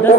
10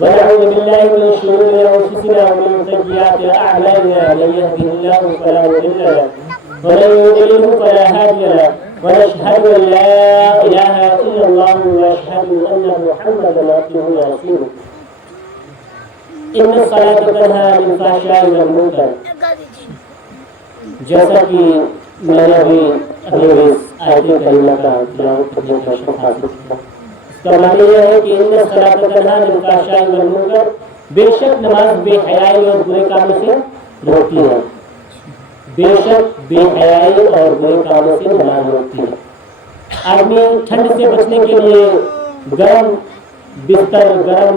ونعوذ بالله من شرور انفسنا ومن سيئات اعمالنا، من يهده الله فلا مضل له ومن يضلل فلا هادي له، ونشهد ان لا اله الا الله ونشهد ان محمدا عبده ورسوله. ان الصلاه تنهى عن الفحشاء والمنكر. جیسا کہ میں نے ابھی آیت کریمہ کا تلاوت کرنے کا شرف حاصل کیا، اس کا معنی یہ ہے کہ ان الصلاۃ تنہی عن الفحشاء والمنکر، بے شک نماز بے حیائی اور برے کاموں سے روکتی ہے. بے شک بے حیائی اور برے کاموں سے نماز روکتی ہے. آدمی ٹھنڈ سے بچنے کے لیے گرم بستر، گرم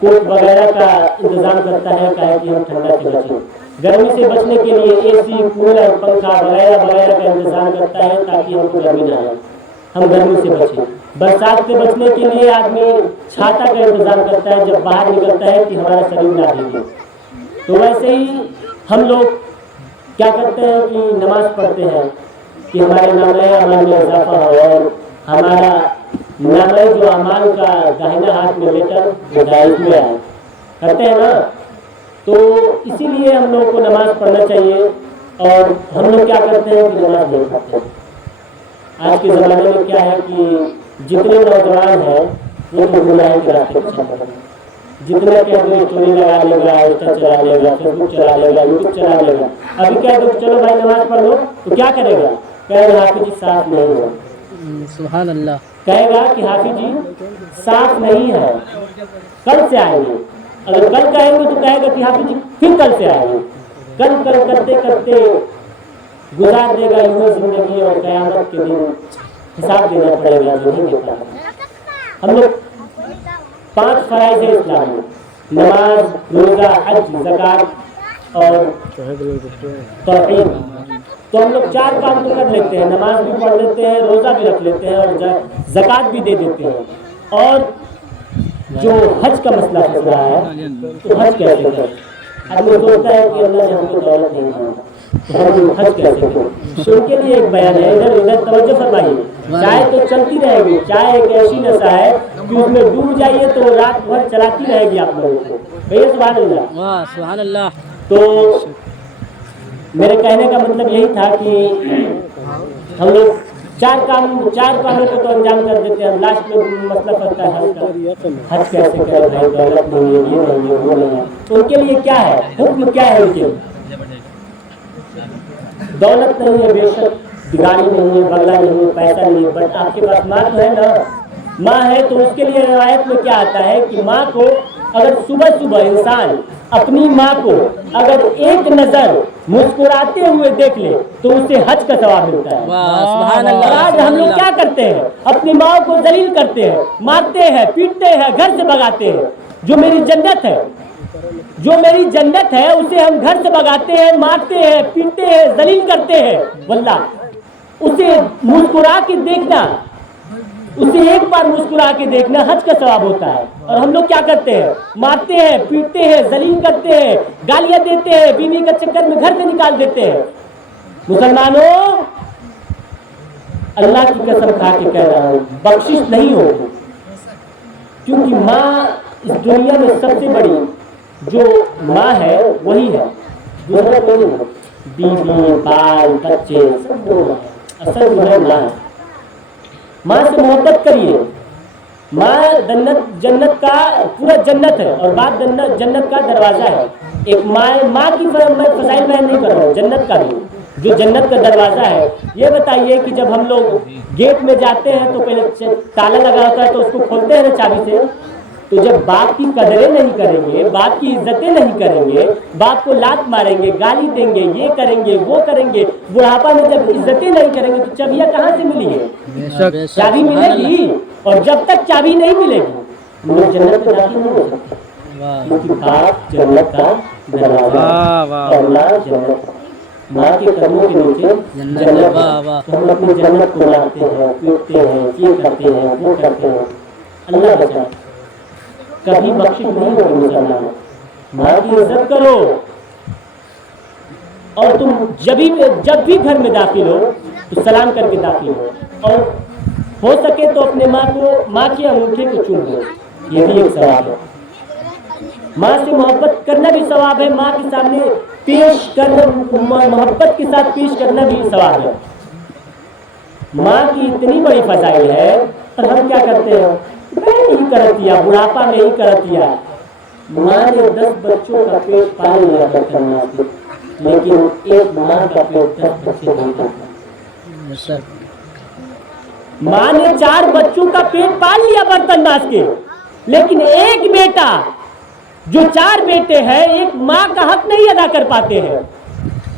کوٹ وغیرہ کا انتظام کرتا ہے تاکہ ہم ٹھنڈا سے بچیں. گرمی سے بچنے کے لیے اے سی، کولر، پنکھا وغیرہ وغیرہ کا انتظام کرتا ہے تاکہ ہم کو گرمی نہ آئے، ہم گرمی سے بچیں. برسات سے بچنے کے لیے آدمی چھاتا کا انتظام کرتا ہے جب باہر نکلتا ہے کہ ہمارا شریر نہ بھیگے. تو ویسے ہی ہم لوگ کیا کرتے ہیں کہ نماز پڑھتے ہیں کہ ہمارے نامہ اعمال میں اضافہ ہو، اور ہمارا نامہ جو اعمال کا داہنا ہاتھ میں لیٹر ہدایت میں آئے، کرتے ہیں نا. تو اسی لیے ہم لوگ کو نماز پڑھنا چاہیے. اور ہم لوگ کیا کرتے ہیں کہ نماز نہیں پڑھتے. آج کے زمانے میں کیا ہے کہ جتنے نوجوان ہیں وہ تو گناہ کے راستے پر چل رہے ہیں. جتنے کہتے ہیں چوری لگا لے گا، انسٹا چلا لے گا، فیس بک چلا لے گا، یوٹیوب چلا لے گا. ابھی کہہ دو چلو بھائی نماز پڑھ لو تو کیا کرے گا؟ کہے گا حافظ جی صاف نہیں ہے. سبحان اللہ. کہے گا کہ حافظ جی صاف نہیں ہے، کل سے آئیں گے. اگر کل کہیں گے تو کہے گا کہ حافظ جی پھر کل سے آئیں گے. کل کرتے کرتے گزار دے گا یوں زندگی، اور قیامت کے دن حساب دینا پڑے گا جو نہیں دیتا. ہم لوگ 5 فرائض ہیں اسلام میں: نماز، روزہ، حج، زکوٰۃ اور توحید. تو ہم لوگ 4 کام تو کر لیتے ہیں، نماز بھی پڑھ لیتے ہیں، روزہ بھی رکھ لیتے ہیں اور زکوٰۃ بھی دے دیتے ہیں. اور جو حج کا مسئلہ پھنس رہا ہے تو حج کیسے کریں؟ آدمی سوچتا ہے کہ اللہ نے ہم کو دولت نہیں دی تو ہم حج کیسے کریں؟ تو ان کے لیے ایک بیان ہے، ادھر توجہ فرمائیے. چائے تو چلتی رہے گی، چائے ایک ایسی نشہ ہے کہ اس میں ڈوب جائیے تو رات بھر چلاتی رہے گی آپ لوگوں کو. کہیے سبحان اللہ. واہ سبحان اللہ. تو میرے کہنے کا مطلب یہی تھا کہ ہم لوگ 4 کاموں کو تو انجام کر دیتے ہیں، لاسٹ میں مسئلہ پڑتا ہے حج کا. حج کیسے کرے بھائی؟ دولت نہیں ہے، یہ نہیں ہے، وہ نہیں ہے. تو ان کے لیے کیا ہے حکم؟ کیا ہے ان کے؟ دولت نہیں ہے، بے شک گاڑی نہیں ہے، بنگلہ نہیں ہے، پیسہ نہیں ہے، بٹ آپ کے پاس ماں تو ہے نا. ماں ہے تو اس کے لیے روایت میں کیا آتا ہے کہ ماں کو اگر صبح صبح انسان اپنی ماں کو اگر ایک نظر مسکراتے ہوئے دیکھ لے تو اسے حج کا ثواب ملتا ہے. اور آج ہم لوگ کیا کرتے ہیں؟ اپنی ماں کو ذلیل کرتے ہیں، مارتے ہیں، پیٹتے ہیں، گھر سے بھگاتے ہیں. جو میری جنت ہے اسے ہم گھر سے بھگاتے ہیں، مارتے ہیں، پیٹتے ہیں، ذلیل کرتے ہیں. واللہ اسے مسکرا کے دیکھنا، اسے ایک بار مسکرا کے دیکھنا حج کا ثواب ہوتا ہے. اور ہم لوگ کیا کرتے ہیں؟ مارتے ہیں، پیٹتے ہیں، ذلیل کرتے ہیں، گالیاں دیتے ہیں، بیوی کے چکر میں گھر سے نکال دیتے ہیں. مسلمانوں اللہ کی قسم کھا کے کہہ رہا ہوں بخشش نہیں ہوگی، کیونکہ ماں اس دنیا میں سب سے بڑی جو ماں ہے وہی ہے، دوسرا کوئی نہیں. بیوی، بال، بچے سب وہ ہے، اصل جو ہے ماں ہے. ماں سے محبت کریے. ماں جنت کا پورا جنت ہے، اور باپ جنت کا دروازہ ہے. ایک ماں کی فضائل بیان نہیں کر رہا ہوں، جنت کا بھی جو جنت کا دروازہ ہے. یہ بتائیے کہ جب ہم لوگ گیٹ میں جاتے ہیں تو پہلے تالا لگا ہوتا ہے تو اس کو کھولتے ہیں نا چابی سے. تو جب باپ کی قدریں نہیں کریں گے، باپ کی عزتیں نہیں کریں گے، باپ کو لات ماریں گے، گالی دیں گے، یہ کریں گے، وہ کریں گے، بڑھاپا میں جب عزتیں نہیں کریں گے تو چابیاں کہاں سے ملیں گے؟ چابی ملے گی، اور جب تک چابی نہیں ملے گی ہم لوگ جنت میں داخل نہیں ہو سکتے. واہ کیونکہ باپ جنت کا دروازہ واہ واہ اور ماں جنت، ماں کے قدموں کے نیچے جنت جنت ہے۔ واہ واہ تو ہم اپنی جنت کو مانتے ہیں، پیٹتے ہیں، یہ کرتے ہیں، وہ کرتے ہیں، اللہ بچا۔ کبھی بخشش نہیں ہوگی مسلمانوں، ماں کی عزت کرو، اور تم جب بھی گھر میں داخل ہو تو سلام کر کے داخل ہو، اور ہو سکے تو اپنے ماں کے انگوٹھے کو چوم لو، یہ بھی ایک ثواب ہے۔ ماں سے محبت کرنا بھی ثواب ہے، ماں کے سامنے پیش کرنا، محبت کے ساتھ پیش کرنا بھی ثواب ہے۔ ماں کی اتنی بڑی فضائل ہے، اور ہم کیا کرتے ہیں؟ نہیں کرتیا، بڑھاپا نہیں کرتیا۔ ماں نے 10 بچوں کا پیٹ پال لیا برتن ماں سے، لیکن ایک ماں کا پیٹ 10 بچے نہیں پالتا۔ سر ماں نے 4 بچوں کا پیٹ پال لیا برتن ماس کے، لیکن ایک بیٹا، جو 4 بیٹے ہیں، ایک ماں کا حق نہیں ادا کر پاتے ہیں۔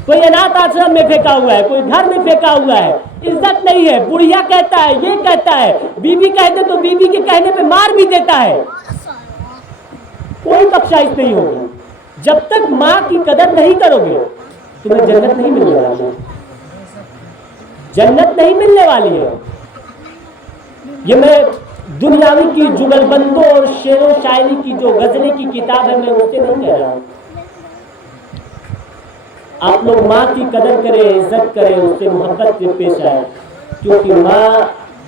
کوئی اناتھ آشرم میں پھینکا ہوا ہے، کوئی گھر میں پھینکا ہوا ہے، عزت نہیں ہے، بڑھیا کہتا ہے، یہ کہتا ہے، بیوی کہتے تو بیوی کے کہنے پہ مار بھی دیتا ہے۔ کوئی بخشائش نہیں ہوگی جب تک ماں کی قدر نہیں کرو گے، تمہیں جنت نہیں ملنے والی ہے، جنت نہیں ملنے والی ہے۔ یہ میں دنیاوی کی جگل بندوں اور شعر و شاعری کی جو غزلیں کی کتاب ہے، میں اسے نہیں کہہ رہا ہوں۔ آپ لوگ ماں کی قدر کریں، عزت کریں، اس سے محبت سے پیش آئے، کیونکہ ماں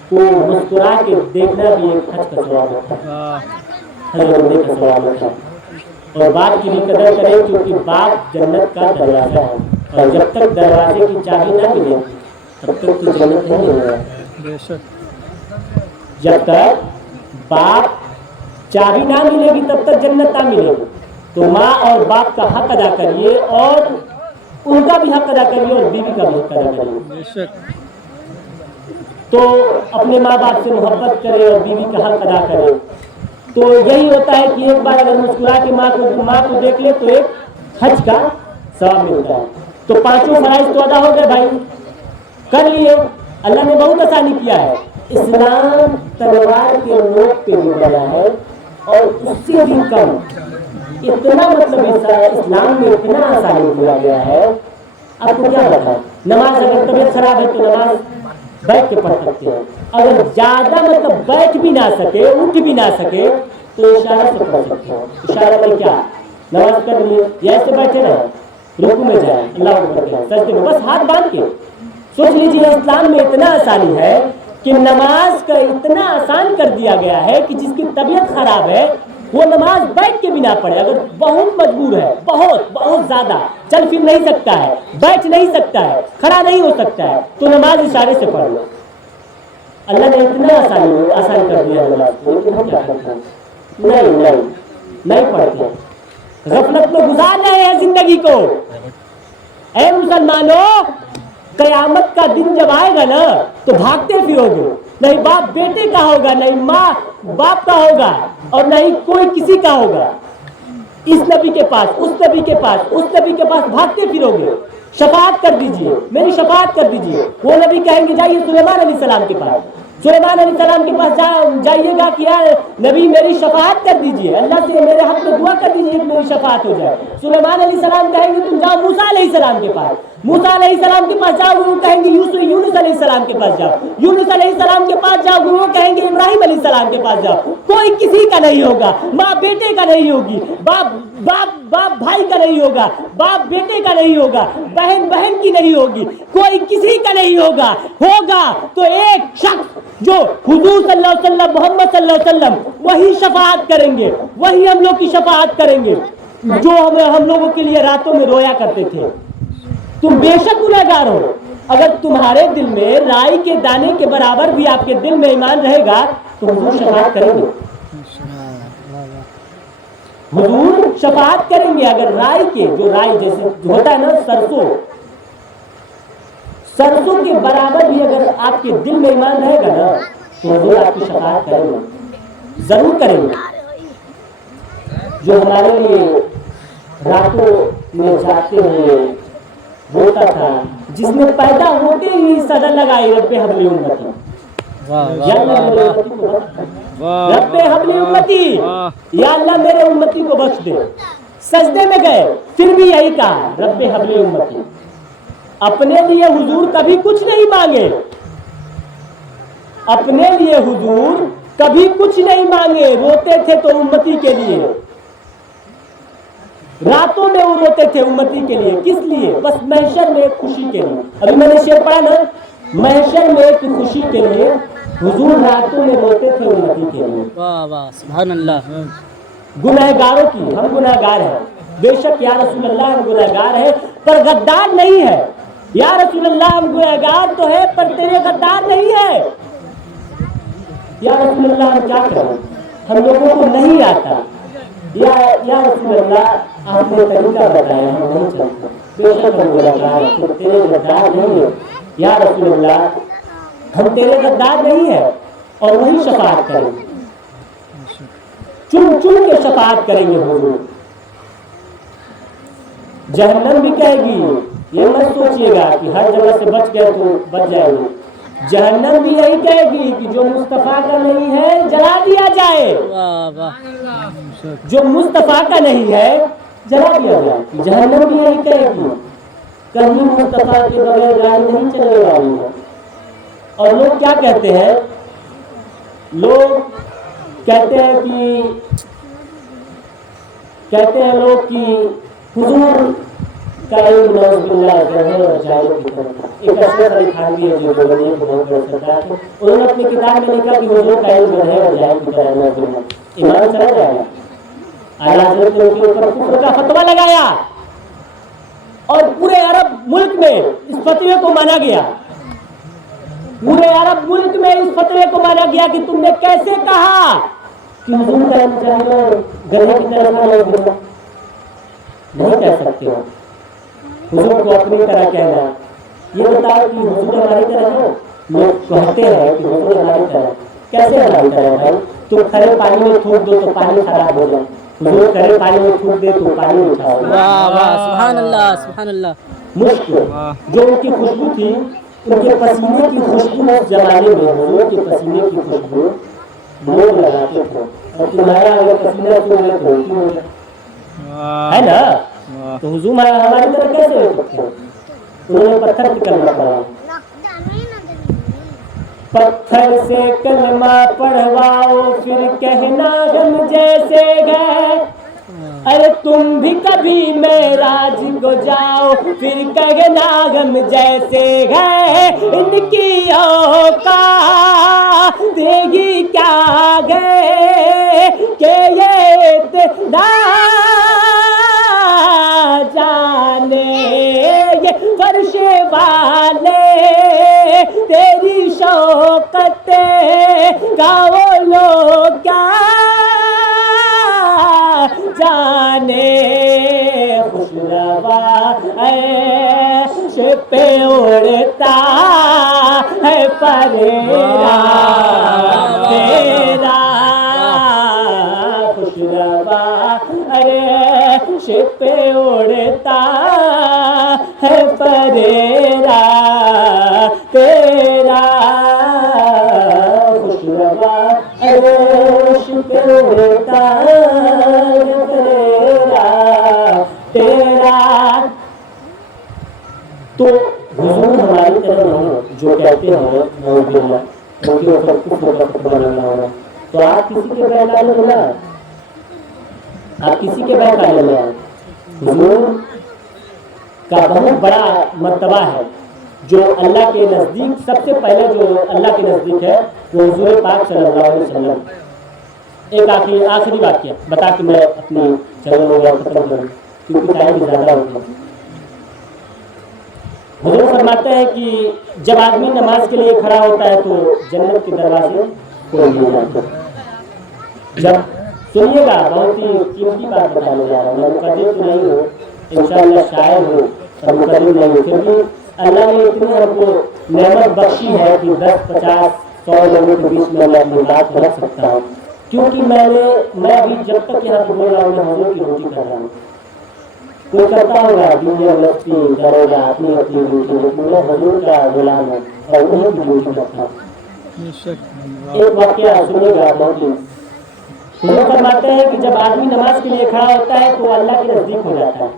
کو مسکرا کے دیکھنا بھی ایک حج کا ثواب ہوتا ہے، حج بندے کا ثواب ہوتا ہے۔ اور باپ کی بھی قدر کریں، کیونکہ باپ جنت کا دروازہ ہے، اور جب تک دروازے کی چابی نہ ملے تب تک تو جنت نہیں ملے گا۔ بے شک جب تک باپ چابی نہ ملے گی تب تک جنت نہ ملے گی۔ تو ماں اور باپ کا حق ادا کریے، اور ان کا بھی حق ادا کریے، اور بیوی کا بھی حق ادا کریے۔ بے شک تو اپنے ماں باپ سے محبت کرے اور بیوی کا حق ادا کرے، تو یہی ہوتا ہے کہ ایک بار اگر مسکرا کے ماں کو دیکھ لے تو ایک حج کا ثواب ملتا ہے۔ تو 5 فرائض تو ادا ہو گئے بھائی، کر لیے، اللہ نے بہت آسانی کیا ہے۔ اسلام تلوار کے نوک پہ بھی بنا ہے، اور اس سے بھی کم، اتنا مطلب اسلام میں اتنا آسانی دیا گیا ہے۔ آپ کو کیا بتائیں، نماز اگر طبیعت خراب ہے تو نماز بیٹھ کے پڑھ سکتے ہیں، اگر زیادہ مطلب بیٹھ بھی نہ سکے، اٹھ بھی نہ سکے، تو اشارہ سے پڑھ سکتے ہیں۔ اشارہ میں کیا، نماز کر لیے، یا ایسے بیٹھے رہے، رکوع میں جائیں، اللہ اکبر کہیں، سجدے میں، بس ہاتھ باندھ کے۔ سوچ لیجیے اسلام میں اتنا آسانی ہے کہ نماز کا اتنا آسان کر دیا گیا ہے کہ جس کی طبیعت خراب ہے وہ نماز بیٹھ کے بھی نہ پڑھے، اگر بہت مجبور ہے، بہت زیادہ چل پھر نہیں سکتا ہے، بیٹھ نہیں سکتا ہے، کھڑا نہیں ہو سکتا ہے، تو نماز اشارے سے پڑھ لو۔ اللہ نے اتنا آسان کر دیا نماز کو، لیکن ہم کیا کرتے ہیں؟ نہیں پڑھتے، غفلت میں گزار رہے ہیں زندگی کو۔ اے مسلمانوں، قیامت کا دن جب آئے گا نا تو بھاگتے پھرو گے، نہیں باپ بیٹے کا ہوگا، نہیں ماں باپ کا ہوگا، اور نہیں کوئی کسی کا ہوگا۔ اس نبی کے پاس، اس نبی کے پاس، اس نبی کے پاس بھاگتے پھرو گے۔ شفاعت کر دیجئے، میری شفاعت کر دیجئے۔ وہ نبی کہیں گے جائیے سلیمان علیہ السلام کے پاس، سلیمان علیہ السلام کے پاس جائیے گا کہ نبی میری شفاعت کر دیجئے، اللہ سے میرے حق میں دعا کر دیجئے کہ میری شفاعت ہو جائے۔ سلیمان علیہ السلام کہیں گے تم جاؤ موسیٰ علیہ السلام کے پاس، موسیٰ علیہ السلام کے پاس جاؤ، وہ کہیں گے یونس علیہ السلام کے پاس جاؤ، یونس علیہ السلام کے پاس جاؤ، وہ کہیں گے ابراہیم علیہ السلام کے پاس جاؤ۔ کوئی کسی کا نہیں ہوگا، ماں بیٹے کا نہیں ہوگی، باپ بھائی کا نہیں ہوگا، باپ بیٹے کا نہیں ہوگا، بہن کی نہیں ہوگی، کوئی کسی کا نہیں ہوگا۔ ہوگا تو ایک شخص جو حضور صلی اللہ علیہ وسلم، محمد صلی اللہ علیہ وسلم، وہی شفاعت کریں گے، وہی ہم لوگ کی شفاعت کریں گے، جو ہم لوگوں کے لیے راتوں میں رویا کرتے تھے۔ تم بے شک گنہگار ہو، اگر تمہارے دل میں رائی کے دانے کے برابر بھی آپ کے دل میں ایمان رہے گا تو حضور شفاعت کریں گے، حضور شفاعت کریں گے۔ اگر رائی کے، جو رائی جیسے ہوتا ہے نا سرسوں کے برابر بھی اگر آپ کے دل میں ایمان رہے گا نا تو حضور آپ کی شفاعت کریں گے، ضرور کریں گے۔ جو ہمارے لیے راتوں میں جاگتے ہوئے روتا تھا، جس نے پیدا ہوتے ہی صدا لگائی رب حب لی امتی، واہ واہ واہ واہ رب حبلی امتی، یا اللہ میرے امتی کو بخش دے. سجدے میں گئے پھر بھی یہی کہا رب حبلی امتی. اپنے لیے حضور کبھی کچھ نہیں مانگے، اپنے لیے حضور کبھی کچھ نہیں مانگے. روتے تھے تو امتی کے لیے، راتوں میں وہ روتے تھے امتی کے لیے. کس لیے؟ بس محشر میں ایک خوشی کے لیے. ابھی میں نے شعر پڑھا نا، محشر میں ایک خوشی کے لیے حضور راتوں میں روتے تھے امتی کے لیے. واہ واہ سبحان اللہ. گنہگاروں کی، ہم گنہگار ہیں بے شک یا رسول اللہ، ہم گنہگار ہیں پر غدار نہیں ہے. یا رسول اللہ ہم گنہگار تو ہے پر تیرے غدار نہیں ہے. یا رسول اللہ ہم کیا کریں، ہم لوگوں کو نہیں آتا. یا رسول اللہ آپ نے طریقہ بتایا ہم نہیں چلتے. بے شک ہم گنہگار ہیں پر تیرے غدار نہیں ہے. یا رسول اللہ ہم تیرے غدار نہیں ہیں. اور وہی شفاعت کریں گے، چن چن کے شفاعت کریں گے حضور. جہنم بھی کہے گی، یہ مت سوچئے گا کہ ہر جگہ سے بچ گئے تو بچ جائے گی. جہنم بھی یہی کہے گی کہ جو مصطفیٰ کا نہیں ہے جلا دیا جائے. واہ واہ. جو مصطفیٰ کا نہیں ہے جلا دیا جائے. جہنم بھی یہی کہے گی کہیں مصطفیٰ کے بغیر گاڑی نہیں چلنے والی ہے. اور لوگ کیا کہتے ہیں؟ لوگ کہتے ہیں لوگ کہ حضور کا علم نعوذ باللہ ظاہر اور ظاہر کی طرف. ایک اشرف علی تھانوی ہے جو بغدادی کے بہت بڑے سردار تھے، انہوں نے اپنی کتاب میں لکھا کہ حضور کا علم ظاہر اور ظاہر کی طرف نعوذ باللہ. ایمان چلا جائے گا. اعلیٰ حضرت نے ان کے اوپر کفر کا فتویٰ لگایا اور پورے عرب ملک میں اس فتوے کو مانا گیا. پورے عرب ملک میں اس فتوے کو مانا گیا کہ تم نے کیسے کہا کہ حضور کا علم ظاہر اور گدھے کی طرح نعوذ باللہ. نہیں کہہ سکتے ہو. حضور کو اپنی طرح کہنا. یہ بتاؤ کہ حضور ہماری طرح ہے؟ لوگ کہتے ہیں کہ حضور ہماری طرح. کیسے ہماری طرح بھائی؟ تم کھڑے پانی میں تھوک دو تو پانی خراب ہو جائے، حضور کھڑے پانی میں تھوک دے تو پانی اٹھاؤ. واہ واہ سبحان اللہ سبحان اللہ. مشکل جو ان کی خوشبو تھی، ان کے پسینے کی خوشبو اس زمانے میں، حضور کے پسینے کی خوشبو لوگ لگاتے تھے. اور تمہارا اگر پسینہ کیوں ہے نا، تو حضور ہماری طرح کیسے ہو سکتے ہیں؟ انہوں نے پتھر کی کلمہ پڑھا. پتھر سے کلمہ پڑھواؤ پھر کہنا غم جیسے گئے. ارے تم بھی کبھی معراج کو جاؤ پھر کہنا غم جیسے گئے. ان کی اوقات دے گی کیا گئے کہ یہ اتنا جانے یہ فرش والے تیری شوقت کا وہ لوگ کیا جانے. خوشروا عیش پہ اڑتا ہے پریرا تیرا. خوشروا عیش پہ اڑتا ہے پریرا تیرا. خوشروا عیش پہ اڑتا ہے پریرا تیرا. تو حضور ہماری طرح نہیں جو کہتے ہیں نعوذ باللہ ان کے اوپر کفر کا فتویٰ لگا ہوگا. تو آپ کسی کے بہکانے میں نہ، آپ کسی کے بہکانے میں آئے. حضور کا بہت بڑا مرتبہ ہے جو اللہ کے نزدیک سب سے پہلے جو اللہ کے نزدیک ہے وہ حضور پاک صلی اللہ علیہ وسلم. ایک آخری واقعہ بتا کے میں اپنی چلن وغیرہ ختم کروں کیونکہ ٹائم بھی زیادہ ہو گیا. حضور فرماتے ہیں کہ جب آدمی نماز کے لیے کھڑا ہوتا ہے تو جنت کے دروازے کھول دیے جاتے ہیں. جب سنیے گا بہت ہی قیمتی بات بتانے جا رہا ہوں. میں مقدم تو نہیں ہوں، انشاءاللہ شاعر ہوں اور مقدم نہیں ہوں، پھر بھی اللہ نے اتنی ہم کو نعمت بخشی ہے کہ 10 50 100 لوگوں کے بیچ میں اپنی بات رکھ سکتا ہوں. کیونکہ میں ابھی جب تک یہاں پہ بول رہا ہوں میں حضور کی ڈیوٹی کر رہا ہوں. کوئی کرتا ہوگا دنیا لگتی کرے گا اپنی ڈیوٹی، لیکن میں حضور کا غلام ہوں اور انہیں کی ڈیوٹی کرتا ہوں. ایک واقعہ سنیے گا بہت ہی حضور فرماتے ہیں کہ جب آدمی نماز کے لیے کھڑا ہوتا ہے تو اللہ کے نزدیک ہو جاتا ہے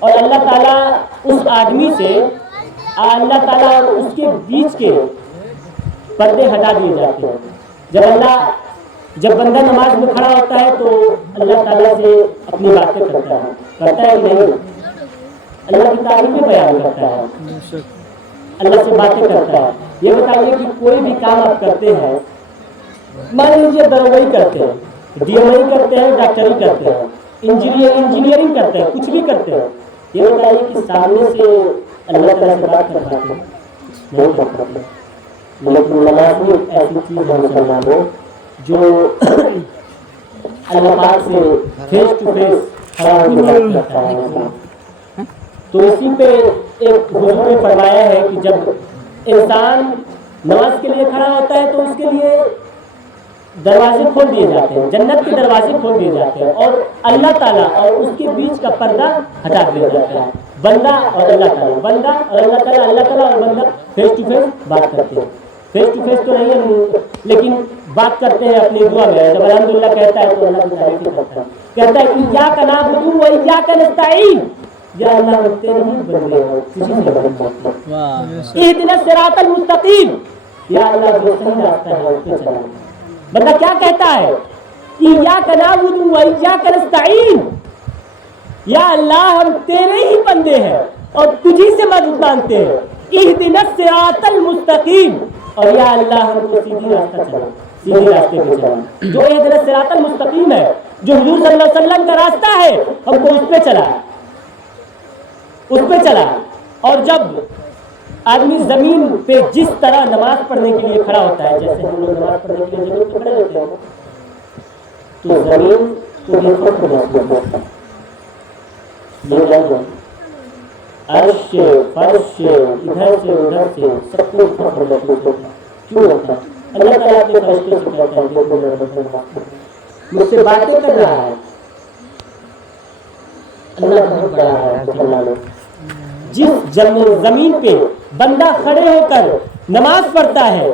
اور اللہ تعالیٰ اس آدمی سے اللہ تعالیٰ اور اس کے بیچ کے پردے ہٹا دیے جاتے ہیں جب بندہ نماز میں کھڑا ہوتا ہے تو اللہ تعالیٰ سے اپنی باتیں کرتا ہے کہ نہیں اللہ کی تعریفیں بیان کرتا ہے اللہ سے باتیں کرتا ہے یہ بتائیے کہ کوئی بھی کام آپ کرتے ہیں مان لیجیے دروئی کرتے ہیں ڈی ایم آئی کرتے ہیں ڈاکٹری کرتے ہیں انجینئرنگ کرتے ہیں کچھ بھی کرتے ہیں یہ بتائیے کہ سامنے سے اللہ تعالیٰ سے بات کر پاتے نہیں کر پاتے لیکن نماز بھی ایسی چیز ہے مسلمانوں جو اللہ پاک سے فیس ٹو فیس بات کرتا ہے تو اسی پہ ایک حضور نے فرمایا ہے کہ جب انسان نماز کے لیے کھڑا ہوتا ہے تو اس کے لیے دروازے کھول دیے جاتے ہیں جنت کے دروازے کھول دیے جاتے ہیں اور اللہ تعالیٰ اور اس کے بیچ کا پردہ ہٹا دیا جاتا ہے بندہ اور اللہ تعالیٰ بندہ اور اللہ تعالیٰ اور بندہ فیس ٹو فیس بات کرتے ہیں فیس ٹو فیس تو نہیں ہے لیکن بات کرتے ہیں اپنی دعا میں جب الحمدللہ کہتا ہے تو اللہ کی تعریف کرتا ہے کہتا ہے ایاک نعبد و ایاک نستعین یا اللہ ہم تیرے ہی بندے ہیں کسی سے مدد مانگتے ہیں اہدنا الصراط المستقیم یا اللہ جو صحیح راستہ ہے اس پہ چلنا بندہ کیا کہتا ہے ایاک نعبد و ایاک نستعین یا اللہ ہم تیرے ہی بندے ہیں اور تجھی سے مدد مانگتے ہیں اہدنا الصراط المستقیم اور یا اللہ ہم کو سیدھی راستے پہ چلا جو اہدنا الصراط المستقیم ہے جو حضور صلی اللہ علیہ وسلم کا راستہ ہے ہم کو اس پہ چلا اور جب آدمی زمین پہ جس طرح نماز پڑھنے کے لیے کھڑا ہوتا ہے جیسے ہم لوگ نماز پڑھنے کے لیے زمین پہ کھڑے ہوتے ہیں تو زمین کو دیکھو تو محسوس ہوتا ہے یہ لگ عرش فرش ادھر سے ادھر سے سب کو فخر محسوس ہوتا ہے کیوں ہوتا ہے اللہ تعالیٰ اپنے فرشتوں سے کہتا ہے دیکھو میرا بندہ مجھ سے باتیں کر رہا ہے اللہ بہت بڑا ہے مسلمانوں جس زمین پہ بندہ کھڑے ہو کر نماز پڑھتا ہے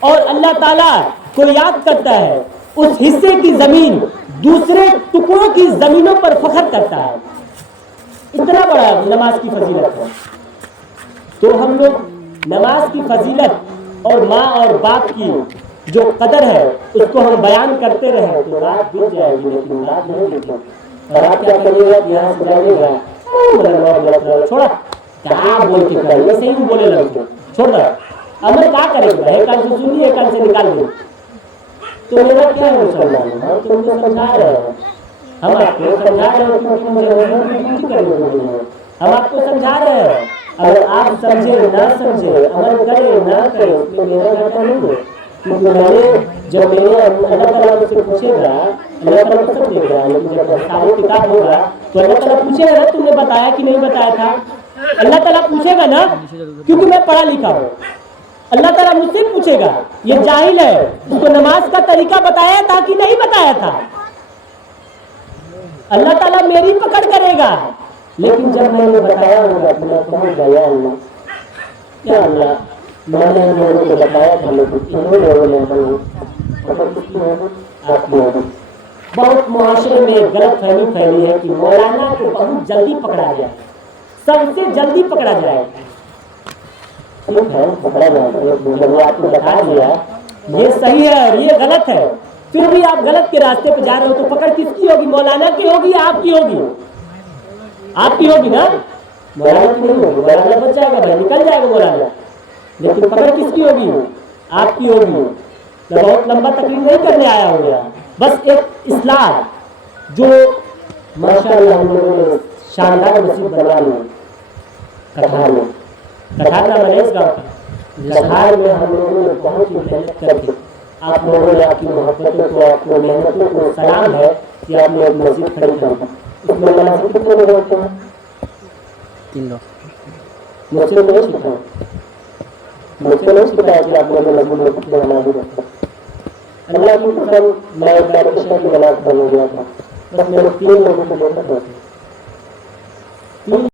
اور اللہ تعالیٰ کو یاد کرتا ہے اس حصے کی زمین دوسرے ٹکڑوں کی زمینوں پر فخر کرتا ہے اتنا بڑا نماز کی فضیلت ہے تو ہم لوگ نماز کی فضیلت اور ماں اور باپ کی جو قدر ہے اس کو ہم بیان کرتے رہے تو رات بیت جائے گی لیکن رات نہیں بیتے اور آپ کیا کریے گا یہاں سے جائیے گا چھوڑا کیا بول کے کریں ایسے ہی بولے لگتے چھوڑ رہا عمل کیا کرے گا ایک کان سے سنیے ایک کان سے نکال دیں تو میرا کیا ہے مسلمان ہم تم کو سمجھا رہے ہیں ہم آپ کو سمجھا رہے ہیں کیونکہ ہم آپ کو سمجھا رہے ہیں اگر آپ سمجھے نہ سمجھے عمل کرے نہ کرے اس میں میرا گھاٹا نہیں ہے کیونکہ میں نے جب میرے اللہ تعالیٰ سے پوچھے گا اللہ تعالیٰ سب دے گا لیکن جب سارے کتاب ہوگا تو اللہ تعالیٰ پوچھے گا نا تم نے بتایا کہ نہیں بتایا تھا اللہ تعالیٰ پوچھے گا نا کیونکہ میں پڑھا لکھا ہوں اللہ تعالیٰ مجھ سے پوچھے گا یہ جاہل ہے اس کو نماز کا طریقہ بتایا تھا کہ نہیں بتایا تھا اللہ تعالیٰ میری پکڑ کرے گا لیکن جب میں نے بتایا ہوگا تو میں سمجھ گیا اللہ کیا اللہ میں نے ان لوگوں کو بتایا تھا لیکن انہوں لوگوں نے آپ لوگوں بہت معاشرے میں غلط فہمی پھیلی ہے کہ مولانا کو بہت جلدی پکڑا جائے سب سے جلدی پکڑا جائے ٹھیک ہے پکڑا جائے جب آپ کو بتا دیا یہ صحیح ہے اور یہ غلط ہے پھر بھی آپ غلط کے راستے پہ جا رہے ہو تو پکڑ کس کی ہوگی مولانا کی ہوگی یا آپ کی ہوگی آپ کی ہوگی نا مولانا کی نہیں ہوگی مولانا بچ جائے گا بھائی نکل جائے گا مولانا لیکن پکڑ کس کی ہوگی آپ کی ہوگی میں بہت لمبا تقریر نہیں کرنے آیا ہوں گیا بس ایک اصلاح جو ماشاء اللہ ہم لوگوں نے شاندار مسجد بنوا لی کٹھار میں کٹھار نام ہے اس گاؤں کا کٹھار میں ہم لوگوں نے بہت ہی محنت کر کے آپ لوگوں نے آپ کی محبتوں کو آپ کو محنتوں کو سلام ہے کہ آپ نے ایک مسجد کھڑی کر اس میں مناسب کتنے لوگ ہوتے ہیں 3 لوگ مجھ سے نہیں سیکھا مجھ سے نہیں سیکھا کہ آپ لوگوں نے لوگوں کتنے مناسب ہوتے ہیں اللہ کی قسم میں ایک بار عشاء کی نماز پڑھنے گیا تھا بس میں نے 3 لوگوں کو دیکھا تھا